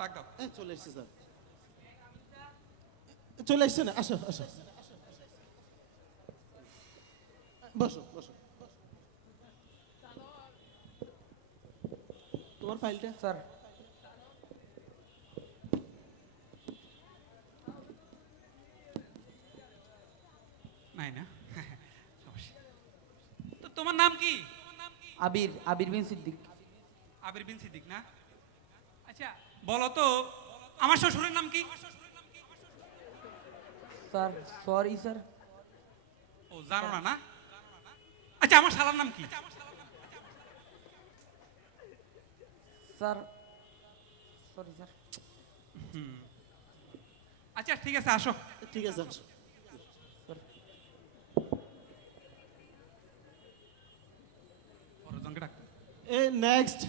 ডাক দাও। চলে এসেছে স্যার, চলে এসছে না, আসো আসো, বসো বসো। তোমার ফাইলটা স্যার। নাই না? সমস্যা। তো তোমার নাম কি? আবির, আবির বিন সিদ্দিক। আবির বিন সিদ্দিক না? আচ্ছা বলো তো আমার শ্বশুরের নাম কি? Sir sorry sir. ও জানো না? না আচ্ছা আমার শালার নাম কি? Sir sorry sir. আচ্ছা ঠিক আছে আসো। ঠিক আছে, আসো। বড়জনকে ডাক। এ নেক্সট।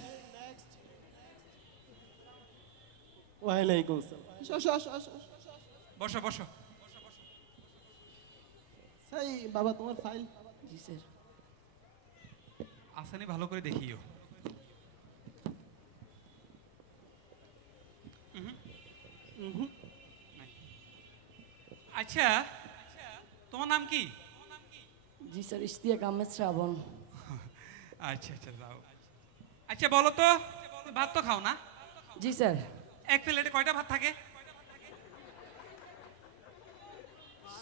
ওয়ালাইকুম আসসালাম। আসো আসো আসো আসো। বসো বসো। এই বাবা তোমার ফাইল। জি স্যার। আসেনি ভালো করে দেখিও। নাই। আচ্ছা তোমার নাম কি? জি স্যার, ইশতিয়াক আহমেদ শ্রাবণ। আচ্ছা আচ্ছা যাও। আচ্ছা বলো তো তুমি ভাত তো খাও না? জি স্যার। এক প্লেটে কয়টা ভাত থাকে?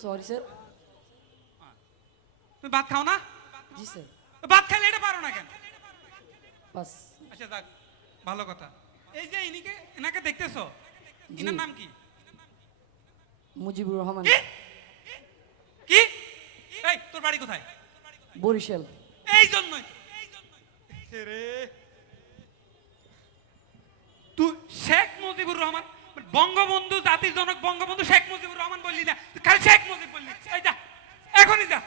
Sorry sir. তুমি ভাত খাও না? জি স্যার। ভাত খাইলে এটা পারো না কেন? বাস। আচ্ছা যাক ভালো কথা। এই যে এনাকে দেখতেছো, জি। এনার নাম কি? মুজিবুর রহমান। কি কি? এই তোর বাড়ি কোথায়? বরিশাল। এই জন্যই রে তুই শেখ মুজিবুর রহমান, বঙ্গবন্ধু, জাতির জনক বঙ্গবন্ধু শেখ মুজিবুর রহমান বললি না, তুই খালি শেখ মুজিব বললি। এই যা এখনই যা,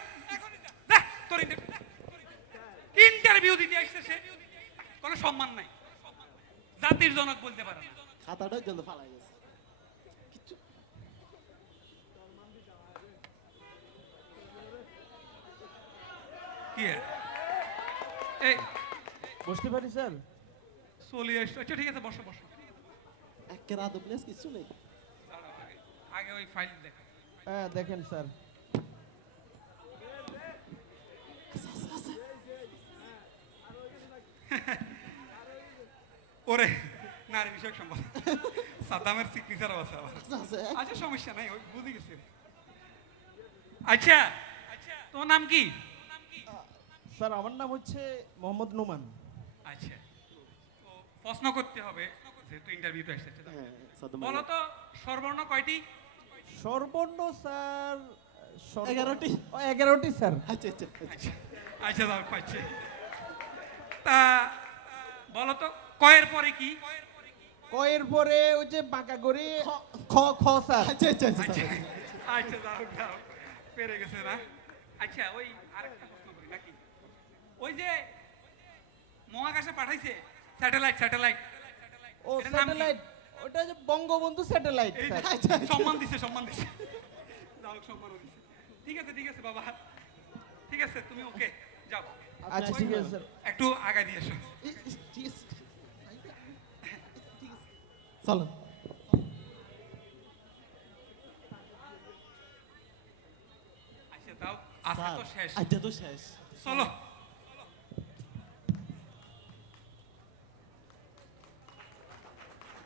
যা তোর ইন্টারভিউ দিতে আসছে সে, কোনো সম্মান নাই, জাতির জনক বলতে পারে না। খাতাটা কিন্তু ফালাই গেছে। কি এই বসতে পারি স্যার? চলে আসছো? আচ্ছা ঠিক আছে বসো বসো। একের আদব প্লেস কিছু নেই। আগে ওই ফাইল দেখো। হ্যাঁ দেখেন স্যার। ওরে নারী বিষয়ক সম্পদ সাদ্দামের সিগনেচার আছে আবার। আচ্ছা সমস্যা নাই, ওই বুঝে গেছি। আচ্ছা তোমার নাম কি? স্যার আমার নাম হচ্ছে মোহাম্মদ নোমান। আচ্ছা তো প্রশ্ন করতে হবে যেহেতু ইন্টারভিউতে এসেছে। হ্যাঁ, সাদ্দাম বলো তো স্বরবর্ণ কয়টি? সর্বর্ণ স্যার 11টি। 11টি স্যার। আচ্ছা আচ্ছা আচ্ছা। আচ্ছা দাও পাচ্ছি। তা বলো তো কয়ের পরে কি? কয়ের পরে ওই যে বাঁকা করে খ খ স্যার। আচ্ছা আচ্ছা আচ্ছা আচ্ছা। আচ্ছা দাও দাও পেরে গেছে না? আচ্ছা ওই আরেকটা প্রশ্ন করি নাকি, ওই যে মহাকাশে পাঠাইছে স্যাটেলাইট, স্যাটেলাইট ও এটার নাম কি? স্যাটেলাইট, ওটা যে বঙ্গবন্ধু স্যাটেলাইট এই স্যার। আচ্ছা, আচ্ছা। সম্মান দিছে, সম্মান দিছে, যাও সম্মান দিছে। ঠিক আছে বাবা, ঠিক আছে তুমি ওকে যাও। আচ্ছা ঠিক আছে স্যার। একটু আগায় দিয়ে এসো। ঠিক আছে। চলো। আচ্ছা দাও, আজকে তো শেষ, আচ্ছা তো শেষ। চলো